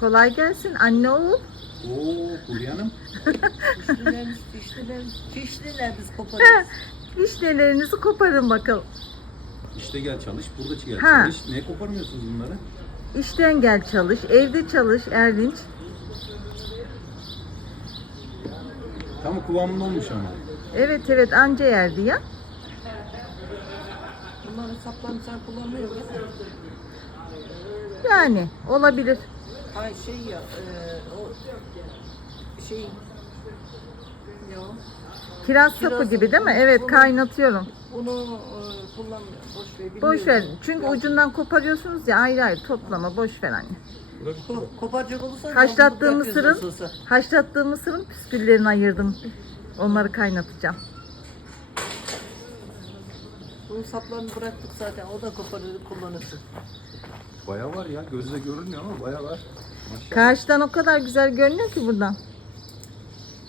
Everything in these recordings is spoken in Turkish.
Kolay gelsin anne oğul. Oo Hülya Hanım. Fişlilerimiz, fişlilerimiz, fişliler biz koparırız. İşlelerinizi koparın bakalım. İşte gel çalış, burada gel Ha. çalış. Ne koparmıyorsunuz bunları? İşten gel çalış, evde çalış Erdinç. Tam kıvamında olmuş ama. Evet evet anca yerdi ya. Saplarını sen kullanmıyor musun? Yani olabilir. Ay şey ya, e, o şey ya Kiraz sapı Kiraz gibi değil mi? sapı. Evet Onu- kaynatıyorum. bunu e, kullanmıyor. Boş ver. Boş ver. bilmiyorum. Çünkü ucundan koparıyorsunuz ya ayrı ayrı toplama boş ver anne. Ko- koparacak olursan Haşlattığı yolculuk mısırın yapıyorsun ısısı. haşlattığı mısırın püsküllerini ayırdım. Onları kaynatacağım. Bunun saplarını bıraktık zaten. O da koparır kullanırsın. Baya var ya. Gözle görünmüyor ama baya var. Maşallah. Karşıdan o kadar güzel görünüyor ki buradan.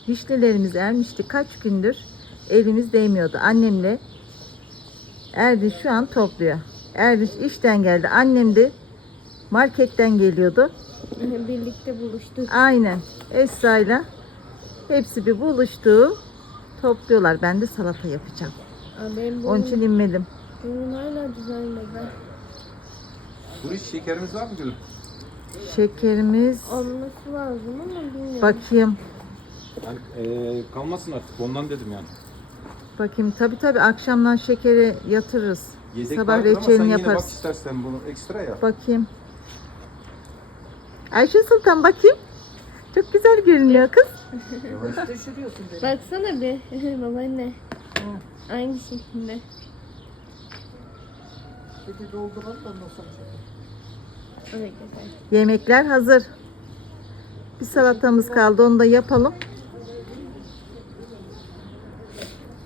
Vişnelerimiz ermişti. Kaç gündür elimiz değmiyordu. Annemle Erdinç şu an topluyor. Erdinç işten geldi. Annem de marketten geliyordu. Birlikte buluştuk. Aynen. Esra'yla hepsi bir buluştu. Topluyorlar. Ben de salata yapacağım. Benim Onun için inmedim. burnum hala düzelmedi. İç şekerimiz var mı gülüm? Şekerimiz Olması lazım ama bilmiyorum. bakayım. Yani eee, kalmasın artık ondan dedim yani. Bakayım. Tabi tabi akşamdan şekeri yatırırız. Yedek Sabah vardır ama sen reçelini yine yaparız. bak istersen bunu ekstra yap. Bakayım. Ayşe Sultan bakayım. Çok güzel görünüyor kız. Yavaş. Düşürüyorsun beni. Baksana bir babaanne. Ha, Aynı şekilde. Dedi dolduralım da sonra. Evet, yeter. Yemekler hazır. Bir salatamız kaldı onu da yapalım.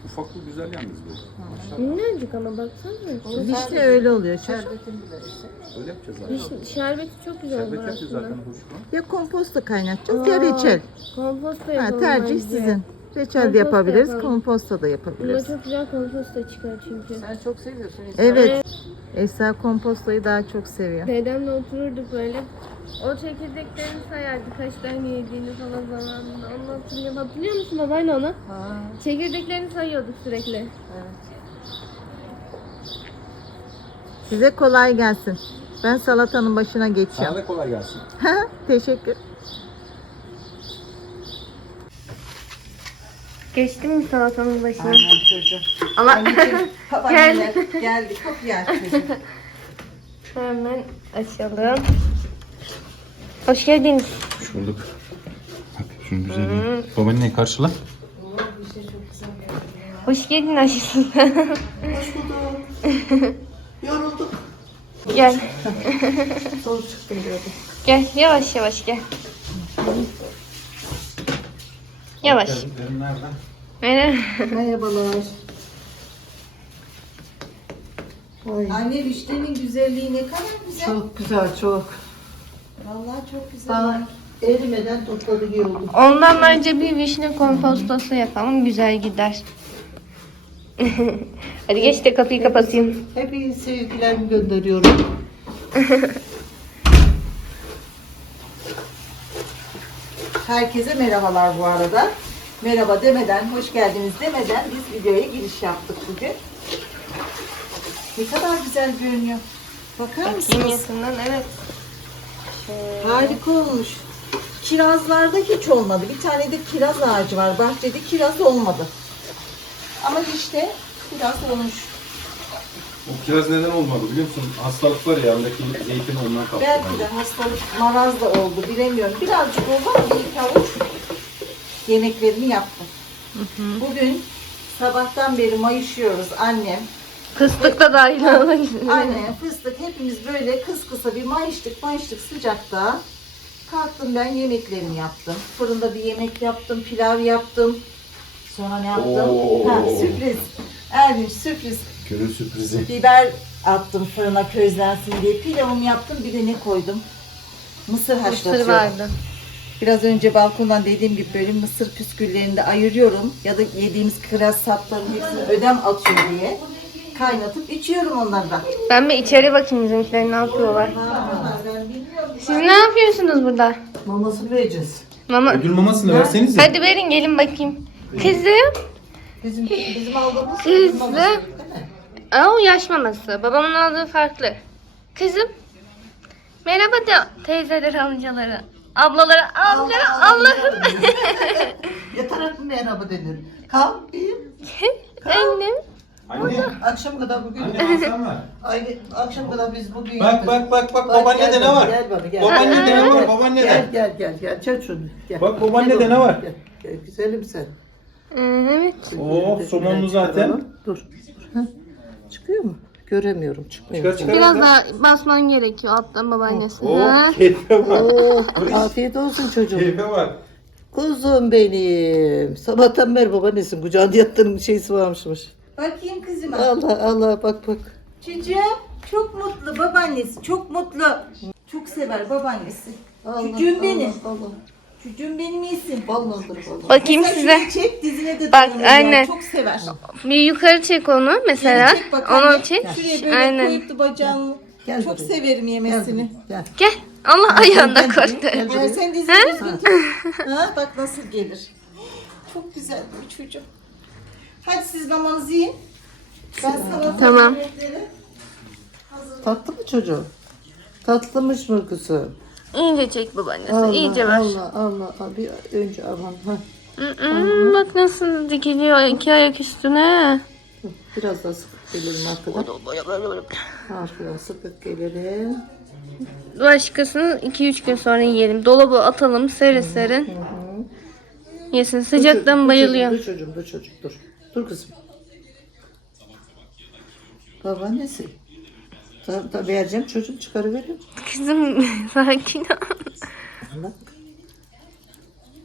Ufaklı güzel yalnız bu. Minnacık ama baksana. Vişne öyle oluyor. İse. Öyle yapacağız zaten. Vişne, şerbeti çok güzel Şerbet bu yapacağız aslında. zaten hoşuma. Ya komposta kaynatacağız ya Aa, reçel. Komposto Ha, yapalım tercih bence. sizin. Reçel de Komposta yapabiliriz, yapalım. komposta da Bunda yapabiliriz. çok güzel komposto çıkar çünkü. Sen çok seviyorsun. insan. Evet. Esra kompostayı daha çok seviyor. Dedemle otururduk böyle. O çekirdeklerini sayardı kaç tane yediğini falan zamanında. Onu hatırlıyorum. Hatırlıyor musun babaanne onu? Ha, Çekirdeklerini sayıyorduk sürekli. evet. Size kolay gelsin. Ben salatanın başına Sana geçiyorum. da kolay gelsin. Teşekkür. Geçtim mi salatanın başına? Aynen çocuğum. Ama Anneciğim, Geldi. babaanneler geldi. Kapıyı aç çocuğum. hemen açalım. Hoş geldiniz. Hoş bulduk. Bak şunun güzelliği. Babaanneyi karşıla. Hoş geldin aşkım. Yorulduk. gel. Zor çıktım diyordum. Gel yavaş yavaş gel. Yavaş. Benim nereden? Merhaba. Merhabalar. Anne vişnenin güzelliği ne kadar güzel. Çok güzel çok. Vallahi çok güzel. Daha erimeden yorulduk. Ondan bence bir vişne kompostosu yapalım. Güzel gider. Hadi geç de kapıyı kapatayım. Hepinize sevgilerimi gönderiyorum. Herkese merhabalar bu arada. Merhaba demeden, hoş geldiniz demeden biz videoya giriş yaptık bugün. Ne kadar güzel görünüyor. Bakar mısınız? yakından evet. Harika olmuş. Kirazlarda hiç olmadı. Bir tane de kiraz ağacı var. Bahçede kiraz olmadı. Ama işte kiraz olmuş. O kiraz neden olmadı biliyor musun? Hastalık var ya yanındaki zeytin ondan kalktı. Belki de hastalık maraz da oldu bilemiyorum. Birazcık oldu ama bir iki avuç yemeklerini yaptım. Bugün sabahtan beri mayışıyoruz annem. Fıstık da dahil. Annem, fıstık hepimiz böyle kıs kısa bir mayıştık mayıştık sıcakta. Kalktım ben yemeklerimi yaptım. Fırında bir yemek yaptım, pilav yaptım. Sonra ne yaptım? Oo. Ha, sürpriz. Ermiş sürpriz. Körün sürprizi. Biber attım fırına közlensin diye. Pilavımı yaptım bir de ne koydum? Mısır haşlatıyorum. Mısır vardı. Biraz önce balkondan dediğim gibi böyle mısır püsküllerini de ayırıyorum. Ya da yediğimiz kiraz saplarının hepsini ödem atıyor diye. kaynatıp içiyorum onlardan. Ben bir içeri bakayım bizimkiler ne yapıyorlar. Siz ne yapıyorsunuz burada? Mamasını vereceğiz. Mama. Ödül mamasını versenize. Hadi verin gelin bakayım. Kızım. Bizim bizim aldığımız Kızım. Aa, o yaş maması. Babamın aldığı farklı. Kızım. Merhaba de teyzeler, amcaları. Ablalara, amcalara, Allah'ım. Yatarak mı merhaba denir? Kalkayım. Annem. Anne. Akşam kadar bugün. Anne. Aynı akşam kadar biz bugün Bak yaptık. bak bak bak babaannede gel ne var? Gel bana gel. Babaannede ne var? Gel Babaannede. gel gel gel. Çek şunu. Gel. Bak, babaannede Gel ne var? Gel. Gel, güzelim sen. Evet. Bir de somonlu şuradan zaten. Dur. Hı. Çıkıyor mu? Göremiyorum. Çıkmıyor. Çıkar çıkar. Biraz daha basman gerekiyor alttan babaannesi. Oo keyfe bak. Oh, afiyet olsun çocuğum. Keyfe bak. Kuzum benim. Sabahtan beri babaannesin kucağında yattığın şeysi varmışmış. Bakayım kızıma. Allah Allah bak bak. Çocuğum çok mutlu babaannesi çok mutlu. Çok sever babaannesi. Allah, Çocuğum benim. Allah, Allah. Çocuğum benim iyisin. Vallahi vallahi. Bakayım Sen size. çek dizine de Bak, dayanır ya, anne. Çok sever. Bir yukarı çek onu mesela. Şöyle çek bak anne. Onu çek. Şuraya böyle Aynen. koyup da bacağını. Gel çok buraya. severim yemesini. Gel. Gel. Allah ayağından gel, korktu. gel. Sen dizini düzgün tut. Ha, bak nasıl gelir. Çok güzel bir çocuk. Hadi siz mamanızı yiyin. Ben sana Tamam. Tatlı mı çocuğum? Tatlımış mı kızım? İyice çek babaannesi. Allah, İyice ver. Allah Allah. Bir önce aman. Ha. Bak nasıl dikiliyor iki ayak üstüne. Biraz daha sıkıp gelelim arkadan. Arkadan sıkıp gelelim. Başkasını 2-3 gün sonra yiyelim. Dolaba atalım serin serin. Yesin sıcaktan bayılıyor. Dur çocuğum, dur çocuğum, dur. Dur kızım. Babaannesi. Tabii tabii vereceğim çocuğum çıkarıveririm. Kızım sakin ol.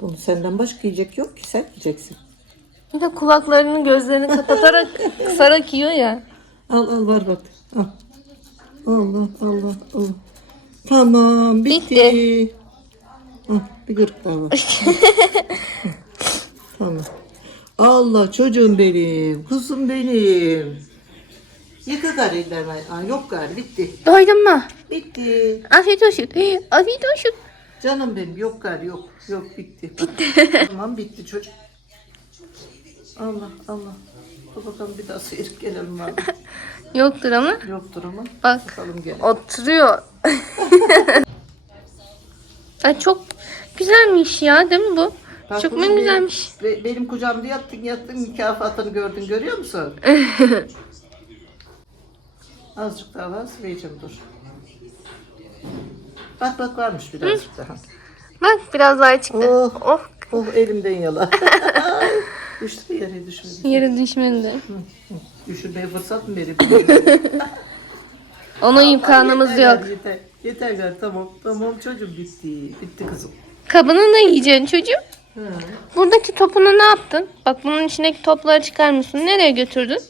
Bunu senden başka yiyecek yok ki sen yiyeceksin. Bir de kulaklarını gözlerini kapatarak kısarak yiyor ya. Al al var bak. Al. Allah Allah Allah. Tamam bitti. Bitti. Al, bir gırk daha var. tamam. Allah çocuğum benim. Kuzum benim. Yıka gari ellerimi. Aa, yok gari bitti. Doydun mu? Bitti. Afiyet olsun. Afiyet olsun. Canım benim yok gari yok. Yok bitti. tamam bitti çocuk. Allah Allah. Dur bakalım bir daha seyirip gelelim abi. Yoktur ama. Yoktur ama. Bak Bakalım gel. oturuyor. Ay çok güzelmiş ya değil mi bu? Bak çok mu güzelmiş? benim- be- Benim kucağımda yattın yattın mükafatını gördün görüyor musun? Azıcık daha var vereceğim dur. Bak bak varmış birazcık daha. Bak biraz daha çıktı. Oh. Oh Oh elimden yala. Düştü yere düşmedi. yere düşmedi. Düşürmeye fırsat mı vereyim? Onun imkanımız yeter, yok. Yeter, yeter gari tamam. Tamam çocuğum bitti. Bitti kızım. Kabını da yiyeceksin çocuğum. Ha. Buradaki topunu ne yaptın? Bak bunun içindeki topları çıkarmışsın. Nereye götürdün?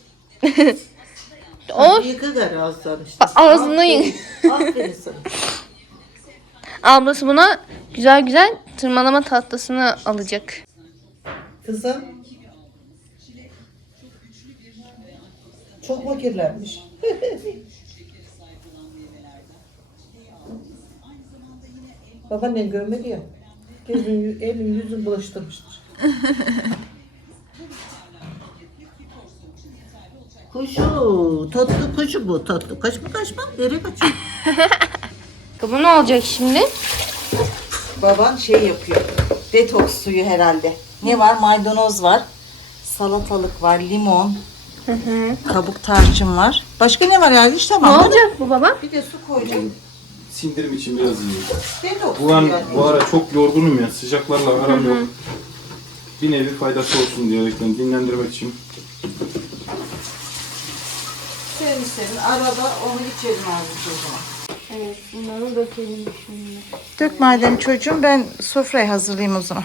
o Yıka gari ağızdan işte. Ağzına yık. Aferin, sana. ablası buna güzel güzel tırmalama tatlısını alacak. Kızım. Çok mu kirlenmiş? Babaannen görmedi ya. Gözün, elin yüzün bulaştırmıştır. Kuşu, tatlı kuşu bu tatlı. Kaçma kaçma, nereye kaçıyor? Bu ne olacak şimdi? Baban şey yapıyor. Detoks suyu herhalde. Ne var? Maydanoz var. Salatalık var, limon. Kabuk tarçın var. Başka ne var yani? İşte Ne tamam. olacak bu baba? Bir de su koyacağım. Sindirim için biraz iyi. Detoks Bu an suyu. bu ara çok yorgunum ya. Sıcaklarla aram yok. Bir nevi faydası olsun diyerekten dinlendirmek için. Serin. Arada onu içelim abi o zaman. Evet bunları dökelim şimdi. Dök madem çocuğum ben sofrayı hazırlayayım o zaman.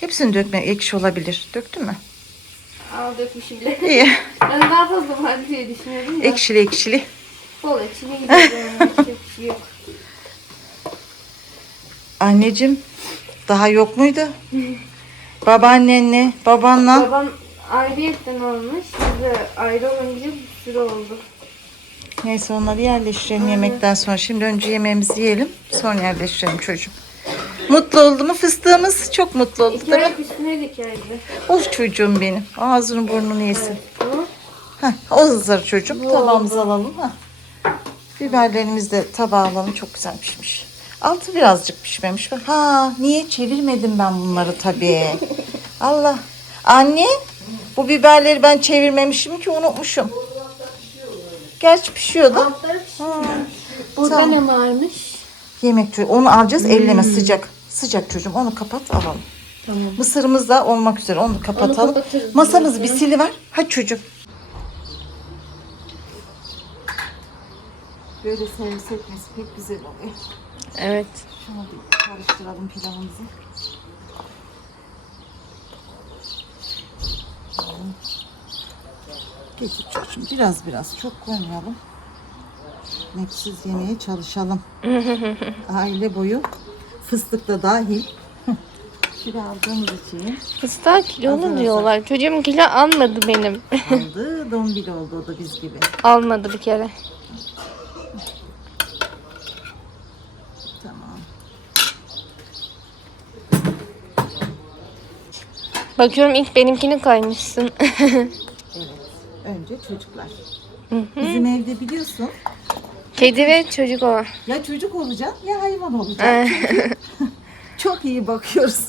Hepsini dökme ekşi olabilir. Döktün mü? Al dökmüşüm bile. İyi. Ben daha fazla var diye düşünüyordum da. Ekşili ekşili. Bol ekşine gidiyor. Bir şey yok. Anneciğim daha yok muydu? Babaannenle, babanla. Babam ayrıyetten almış. Biz de ayrı olunca bir sürü oldu. Neyse onları yerleştirelim yemekten sonra. Şimdi önce yemeğimizi yiyelim. Sonra yerleştirelim çocuğum. Mutlu oldu mu fıstığımız? Çok mutlu oldu İki ayak üstüne dikerdi. Of çocuğum benim. Ağzını burnunu yesin. Bu Heh, o hazır çocuğum. Tabağımızı alalım. ha. Biberlerimizi de tabağa alalım. Çok güzel pişmiş. Altı birazcık pişmemiş. Ha niye çevirmedim ben bunları tabii. Allah. Anne bu biberleri ben çevirmemişim ki unutmuşum. Gerçi pişiyordu. altları pişiyor. Burada Tamam. ne varmış? Yemek çocuğu. Onu alacağız. Elleme sıcak. Sıcak çocuğum. Onu kapat alalım. Tamam. Mısırımız da olmak üzere. Onu kapatalım. kapatırız Masamızı bir zaten. siliver. Hadi çocuğum. Böyle servis etmesi pek güzel oluyor. Evet. Şunu bir karıştıralım pilavımızı. Geçip çocuğum biraz biraz çok koymayalım. Neksiz yemeye çalışalım. Aile boyu fıstık da dahil. Kilo aldığımız için Fıstığa kilolu diyorlar. Çocuğum kilo almadı benim. aldı. Dombil oldu o da biz gibi. almadı bir kere. Tamam. Bakıyorum ilk benimkini kaymışsın. Önce çocuklar. Bizim evde biliyorsun Kedi ve çocuk o. ya çocuk olacak ya hayvan olacak. Çünkü çok iyi bakıyoruz.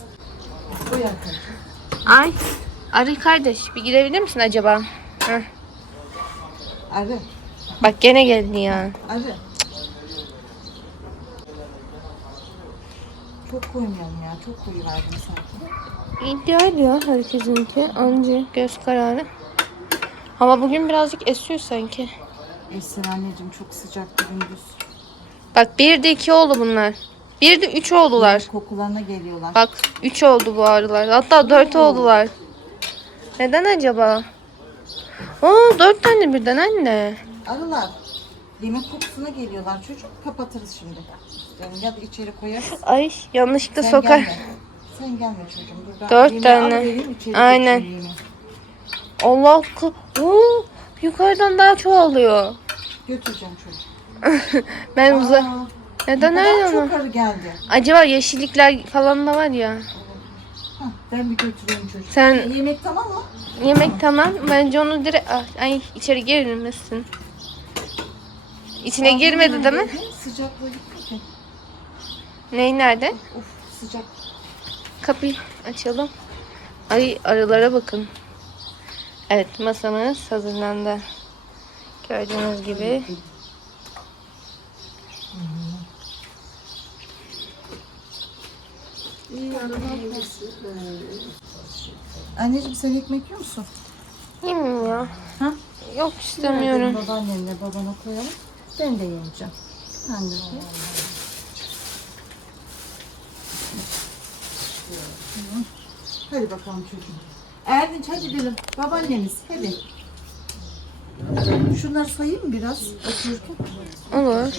Uyan. Ay. Arı kardeş bir gidebilir misin acaba? Heh. Arı, Bak gene geldi ya. arı. Çok koymayalım ya. Çok koyu verdim sanki. İdeal ya herkesinki. Anca göz kararı. Hava bugün birazcık esiyor sanki. Esin anneciğim çok sıcaktı gündüz. Bak bir de iki oldu bunlar. Bir de üç oldular. Kokularına geliyorlar. Bak 3 oldu bu arılar. Hatta 4 oldular. Neden acaba? Oo 4 tane birden anne. Arılar. Yemek kokusuna geliyorlar çocuk. Kapatırız şimdi. Yani ya da içeri koyarız. Ay yanlışlıkla Sen sokar. gelme. Sen gelme çocuğum. Dur ben Dört yemeği tane. alıvereyim, içeri Aynen. götüreyim yemeği. Allah Oo, yukarıdan daha çoğalıyor. Götüreceğim çocuğum. Ben. Aa, Neden ne kadar öyle ama? çok arı geldi. Acaba yeşillikler falan da var ya. Hah, ben bir götüreyim çocuğum. Sen Yemek tamam mı? yemek tamam. Bence onu direkt Ah, ay içeri girmesin. İçine girmedi değil mi? Sıcaklığı gitti ki. Ney nerede? Of sıcak. Kapıyı açalım. Ay arılara bakın. Evet masamız hazırlandı. Gördüğünüz gibi. Anneciğim sen ekmek yiyor musun? Yemeyeyim ya. Ha? Yok istemiyorum. Babaannenle babana koyalım. Ben de yemeyeceğim. Hı. Hadi bakalım çocuğum. Erdinç hadi gidelim. Babaannemiz hadi. Şunları soyayım mı biraz? Otururken. Olur.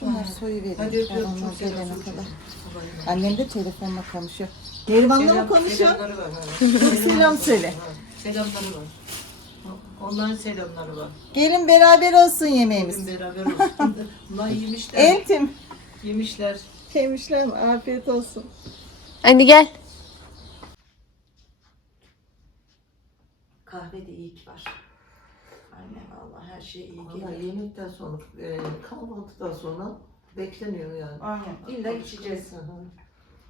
Şunları soyuverin. Babamla gelene kadar. Annem de telefonla konuşuyor. Neriman'la mı konuşuyor? Selam söyle. Selamları var. Onların selamları var. Gelin beraber olsun yemeğimiz. Bugün beraber olsun. Bunlar yemişler. Eltim. Yemişler. Yemişler mi? Afiyet olsun. Hadi gel. Kahve de iyi ki var. Anne vallahi her şey iyi Valla yemekten sonra, e, kahvaltıdan sonra bekleniyor yani. Aynen. İlla içeceğiz. Hı hı.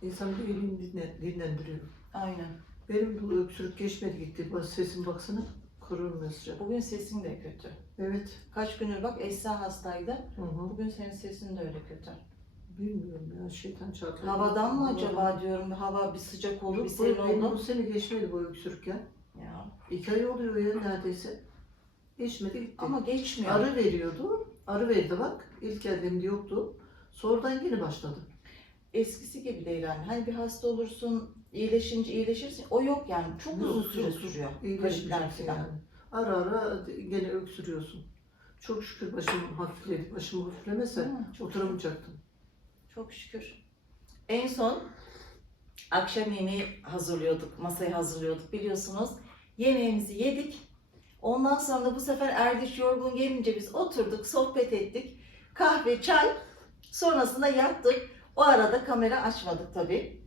İnsan bir elini dinle, dinlendiriyor. Aynen. Benim bu öksürük geçmedi gitti. Bak sesim baksana. Sıcak. Bugün sesin de kötü. Evet. Kaç gündür bak Esra hastaydı. Hı hı. Bugün senin sesin de öyle kötü. Bilmiyorum ya şeytan çarptı. Havadan mı acaba diyorum. Hava bir sıcak oldu, bir Yok, serin benim bu sene geçmedi bu öksürük ya. İki ay oluyor ya neredeyse. Geçmedi gitti. Ama geçmiyor. Arı veriyordu. Arı verdi bak. İlk geldiğimde yoktu. Sonradan yine başladı. Eskisi gibi değil yani. Hani bir hasta olursun, iyileşince iyileşirsin. O yok yani. Çok Yok, uzun süre yok, sürüyor. İyi Gripler geçmeyeceksin falan. yani. Ara ara gene öksürüyorsun. Çok şükür başım hafifledi. Başım hafiflemese çok oturamayacaktım. Çok şükür. En son akşam yemeği hazırlıyorduk, masayı hazırlıyorduk biliyorsunuz. Yemeğimizi yedik. Ondan sonra da bu sefer Erdiş yorgun gelince biz oturduk, sohbet ettik. Kahve, çay. Sonrasında yattık. O arada kamera açmadık tabii.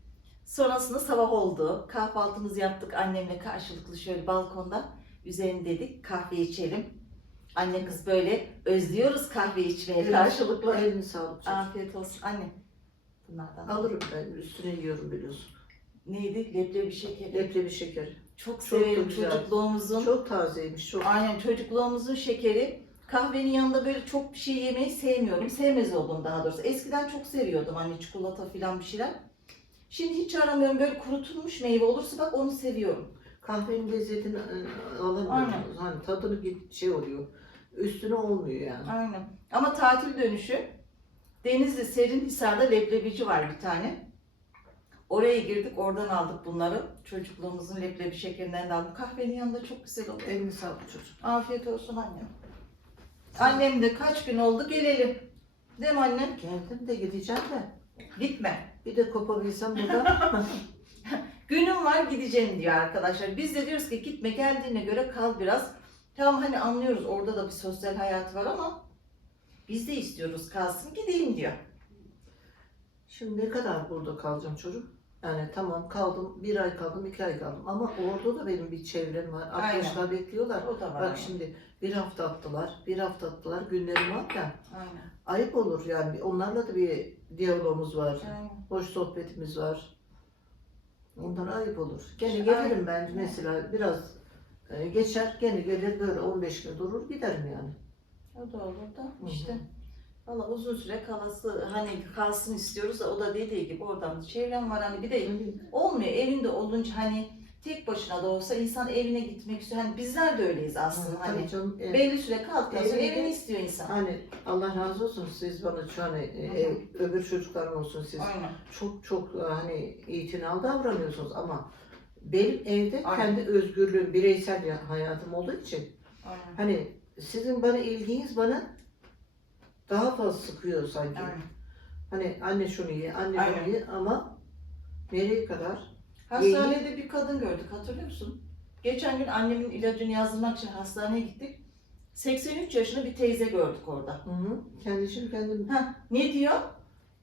Sonrasında sabah oldu. Kahvaltımızı yaptık annemle karşılıklı şöyle balkonda. Üzerine dedik kahve içelim. Anne kız böyle özlüyoruz kahve içmeye karşılıklı. Elini sağlık. Afiyet olsun anne. Bunlardan. Alırım ben üstüne yiyorum biliyorsun. Neydi? Leblebi şekeri. Leblebi şekeri. Çok da severim güzel. çocukluğumuzun. Çok tazeymiş çok. Aynen çocukluğumuzun şekeri. Kahvenin yanında böyle çok bir şey yemeyi sevmiyorum. Sevmez oldum daha doğrusu. Eskiden çok seviyordum hani çikolata falan bir şeyler. Şimdi hiç aramıyorum. Böyle kurutulmuş meyve olursa bak onu seviyorum. Kahvenin lezzetini e, alamıyorsunuz. Hani tadını git şey oluyor. Üstüne olmuyor yani. Aynen. Ama tatil dönüşü Denizli Serinhisar'da leblebici var bir tane. Oraya girdik, oradan aldık bunları. Çocukluğumuzun leblebi şekerinden de aldım. Kahvenin yanında çok güzel oluyor. Elini sağlık çocuğum. Afiyet olsun annem. Annem de kaç gün oldu gelelim. Değil mi annem? Geldim de gideceğim de. Gitme. Bir de kopabilsem burada. Günüm var gideceğim diyor arkadaşlar. Biz de diyoruz ki gitme geldiğine göre kal biraz. Tamam hani anlıyoruz orada da bir sosyal hayat var ama biz de istiyoruz kalsın gideyim diyor. Şimdi ne kadar burada kalacağım çocuk? Yani tamam kaldım, bir ay kaldım, iki ay kaldım. Ama orada da benim bir çevrem var. Aynen. Arkadaşlar bekliyorlar. O da var. Bak şimdi bir hafta attılar, bir hafta attılar. Günlerim var ya. Aynen. Ayıp olur yani. Onlarla da bir diyalogumuz var. Aynen. Hoş sohbetimiz var. Onlara ayıp olur. Gene Aynen. gelirim ben mesela biraz e, geçer gene gelir böyle 15 gün durur giderim yani. O da olur da hı. işte. Valla uzun süre kalası hani kalsın istiyoruz da o da dediği gibi oradan çevrem var hani bir de olmuyor evinde olunca hani tek başına da olsa insan evine gitmek istiyor. Hani bizler de öyleyiz aslında Tabii hani. canım, e, Belli süre kaldıktan sonra evini istiyor insan. Hani Allah razı olsun siz bana şu an e, ev, öbür çocuklarım olsun siz Aynen. çok çok e, hani itinalı davranıyorsunuz ama benim evde Aynen. kendi özgürlüğüm, bireysel ya- hayatım olduğu için Aynen. hani sizin bana ilginiz bana daha fazla sıkıyor sanki. Aynen. Hani anne şunu ye, anne Aynen. bunu ye ama nereye kadar? Hastanede bir kadın gördük hatırlıyor musun? Geçen gün annemin ilacını yazdırmak için hastaneye gittik. 83 yaşında bir teyze gördük orada. Hı hı. Kendi işim kendim. Heh, ne diyor?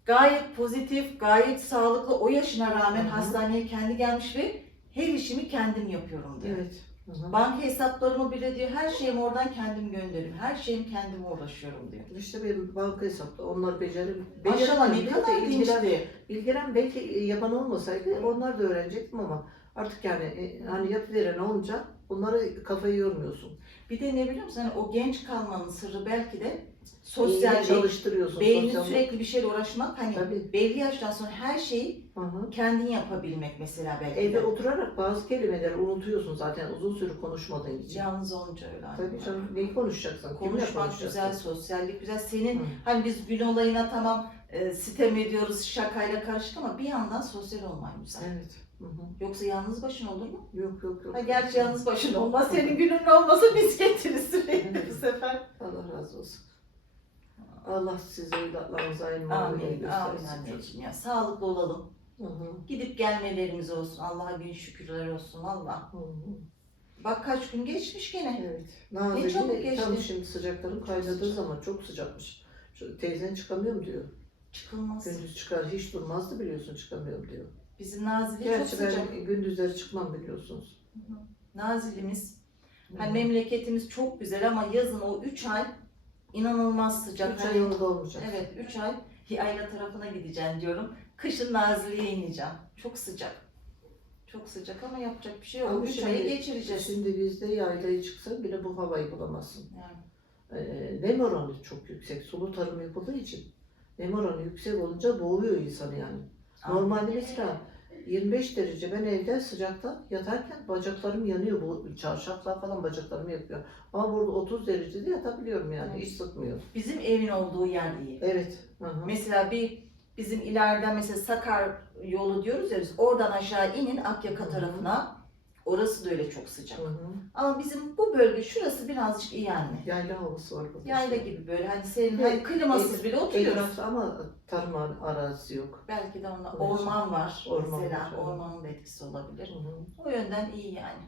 Gayet pozitif, gayet sağlıklı. O yaşına rağmen Hı hı. hastaneye kendi gelmiş ve her işimi kendim yapıyorum diyor. Evet. Hı hı. Banka hesaplarımı bile diyor, her şeyimi oradan kendim gönderiyorum. Her şeyim kendime uğraşıyorum diyor. İşte benim banka hesapta onlar becerim. Maşallah ne kadar dinçti. Bilgilen belki e, yapan olmasaydı onlar da öğrenecektim ama artık yani e, hani yapıveren olunca onları kafayı yormuyorsun. Bir de ne biliyor musun? Hani o genç kalmanın sırrı belki de Sosyal çalıştırıyorsun. Beynin sosyal- sürekli bir şeyle uğraşmak. Hani Tabii. belli yaştan sonra her şeyi hı. kendin yapabilmek mesela belki Evde de. oturarak bazı kelimeleri unutuyorsun zaten uzun süre konuşmadığın için. Yalnız olunca öyle. Tabii canım neyi konuşacaksın? Konuşmak güzel, sosyallik güzel. Senin Hı. hani biz gün olayına tamam e, sitem ediyoruz, şakayla karışık ama bir yandan sosyal olman güzel. Evet. Hı hı. Yoksa yalnız başın olur mu? Yok yok yok. Ha, gerçi yalnız başın olmaz. Senin günün olmasa biz getiririz sürekli bu sefer. Allah razı olsun. Allah size evlatlarınıza en Amin, amin göstersin. anneciğim ya. Sağlıklı olalım. Hı hı. Gidip gelmelerimiz olsun. Allah'a bin şükürler olsun valla. Hı hı. Bak kaç gün geçmiş gene. Evet. Ne çabuk geçti. tam şimdi sıcakların kaynadığı zaman çok sıcakmış. Şu teyzen çıkamıyorum diyor. Çıkılmaz. Gündüz çıkar hiç durmazdı biliyorsun çıkamıyorum diyor. Bizim Nazilli çok Gerçi sıcak. ben gündüzleri çıkmam biliyorsunuz. Nazilli'miz Hani memleketimiz çok güzel ama yazın o 3 ay inanılmaz sıcak. Üç Hani- ay yolda olmayacak. Evet 3 ay yayla tarafına gideceğim diyorum. Kışın Nazilli'ye ineceğim. Çok sıcak. Çok sıcak ama yapacak bir şey yok. Ama 3 şimdi- ayı geçireceğiz. Şimdi bizde yaylaya çıksan bile bu havayı bulamazsın. Yani. Ee, nem oranı çok yüksek. Sulu tarım yapıldığı için nem oranı yüksek olunca boğuyor insanı yani. Normalde mesela 25 derece ben evde sıcakta yatarken bacaklarım yanıyor. Bu çarşaflar falan bacaklarımı yapıyor. Ama burada 30 derecede yatabiliyorum yani. Hiç sıkmıyor. Bizim evin olduğu yer iyi. Evet. Hı hı. Mesela bir bizim ileriden mesela Sakar yolu diyoruz ya biz oradan aşağı inin Akyaka tarafına. Orası da öyle çok sıcak. Hı hı. Ama bizim bu bölge şurası birazcık iyi anne. Yayla havası var burada. Yayla gibi böyle hani senin hani klimasız bile oturuyoruz. Etrafta ama tarım arazisi yok. Belki de Orası. orman var. Orman mesela var, ormanın da etkisi olabilir. Hı hı. O yönden iyi yani.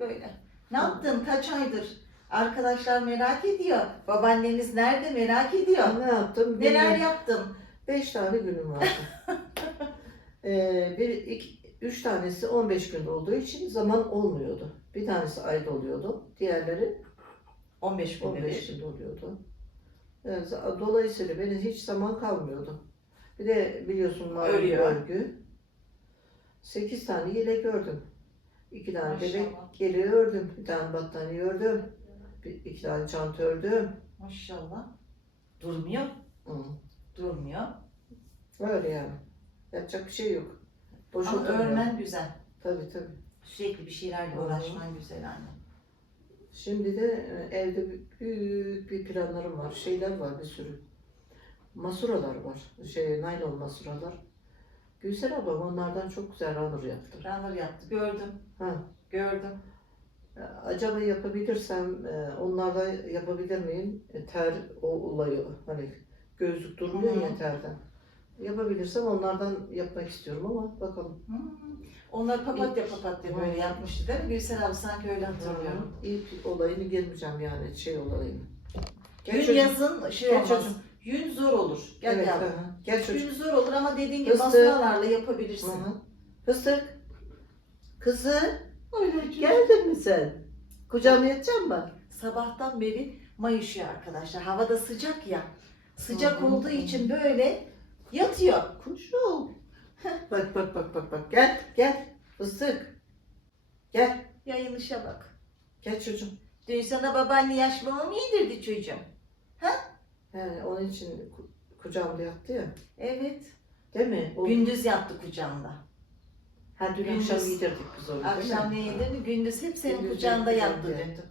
Böyle. Ne yaptın? Kaç aydır? Arkadaşlar merak ediyor. Babaannemiz nerede merak ediyor. Ne yaptım? Neler Bir- yaptın? Beş tane günüm vardı. ee, bir, iki, üç tanesi 15 gün olduğu için zaman olmuyordu. Bir tanesi ayda oluyordu. Diğerleri 15 günde 15 bir. günde oluyordu. Yani dolayısıyla benim hiç zaman kalmıyordu. Bir de biliyorsun malum Örüyor. örgü. 8 tane yelek ördüm. İki tane bebek Maşallah. geliyor ördüm. Bir tane battaniye ördüm. Bir, iki tane çanta ördüm. Maşallah. Durmuyor. Hı. Durmuyor. Öyle yani. Yapacak bir şey yok. Ama oturmuyor. örmen güzel. Tabii tabii. Sürekli bir şeylerle Hı. uğraşman güzel anne. Şimdi de e, evde büyük bir planlarım var. Şeyler var bir sürü. Masuralar var. Şey, naylon masuralar. Gülsel ablam onlardan çok güzel runner yaptı. Runner yaptı. Gördüm. Ha. Gördüm. Acaba yapabilirsem e, onlardan yapabilir miyim? E, Ter o olayı hani gözlük durmuyor Hı hı. ya terden. Yapabilirsem onlardan yapmak istiyorum ama bakalım. Hmm. Onlar papatya papatya böyle Hı. yapmıştı değil mi? Gülsel abi sanki öyle hatırlıyorum. İlk olayını girmeyeceğim yani şey olayını. Gel Gün çocuğum. yazın şey Gel olmaz. çocuğum. Yün zor olur. Gel Evet, yavrum. hı hı. Gel çocuğum. Gün zor olur ama dediğin gibi Fıstık. masralarla Hı yapabilirsin. hı. Fıstık. Kızı. Öyle Geldin mi sen? Kucağıma yatacak mı? Sabahtan beri mayışıyor arkadaşlar. Havada sıcak ya. Sıcak Hı hı. olduğu için böyle yatıyor. Kuşum. bak bak bak bak bak. Gel gel. Fıstık. Gel. Yayılışa bak. Gel çocuğum. Dün sana babaanne yaş babamı yedirdi çocuğum. He, onun için ku- kucağımda yattı ya. Evet. Değil mi? O, Gündüz yattı kucağımda. ha, dün gündüz- akşam yedirdik biz onu Akşam ne yedin? Gündüz hep senin Gündüz kucağında yattı.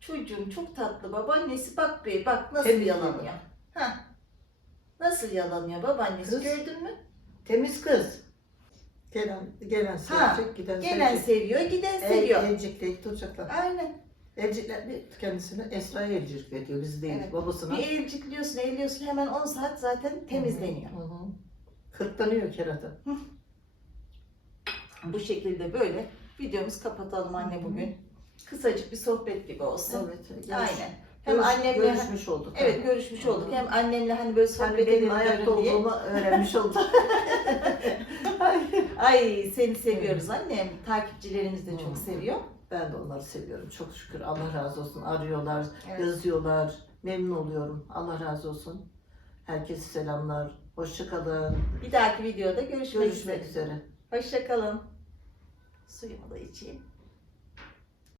Çocuğum çok tatlı babaannesi bak be bak nasıl yalanıyor. Ha. Nasıl yalanıyor babaannesi Kız. gördün mü? Temiz kız. Gelen, gelen Ha, sevecek, giden Gelen sevecek. seviyor giden El, seviyor. elcikleyip duracaklar. Aynen. Elcikler bir kendisine Esra'ya elcik ediyor. Biz değil Evet. babasına. Bir elcikliyorsun elliyorsun hemen 10 saat zaten temizleniyor. Hı hı. Kırklanıyor kerata. Bu şekilde böyle videomuzu kapatalım anne bugün. Kısacık bir sohbet gibi olsun. Evet. Aynen. Hem görüş- annemle görüşmüş olduk. Evet görüşmüş olduk. Hem annemle hani böyle sohbet benim edelim ayakta olduğumu öğrenmiş oldun. Ay seni seviyoruz annem. Takipçilerimiz de çok Hı. seviyor. ben de onları seviyorum. Çok şükür. Allah razı olsun. Arıyorlar, Evet. yazıyorlar. Memnun oluyorum. Allah razı olsun. Herkese selamlar. Hoşça kalın. Bir dahaki videoda görüşmek, Görüşmek üzere. üzere. Hoşça kalın. Suyumu da içeyim.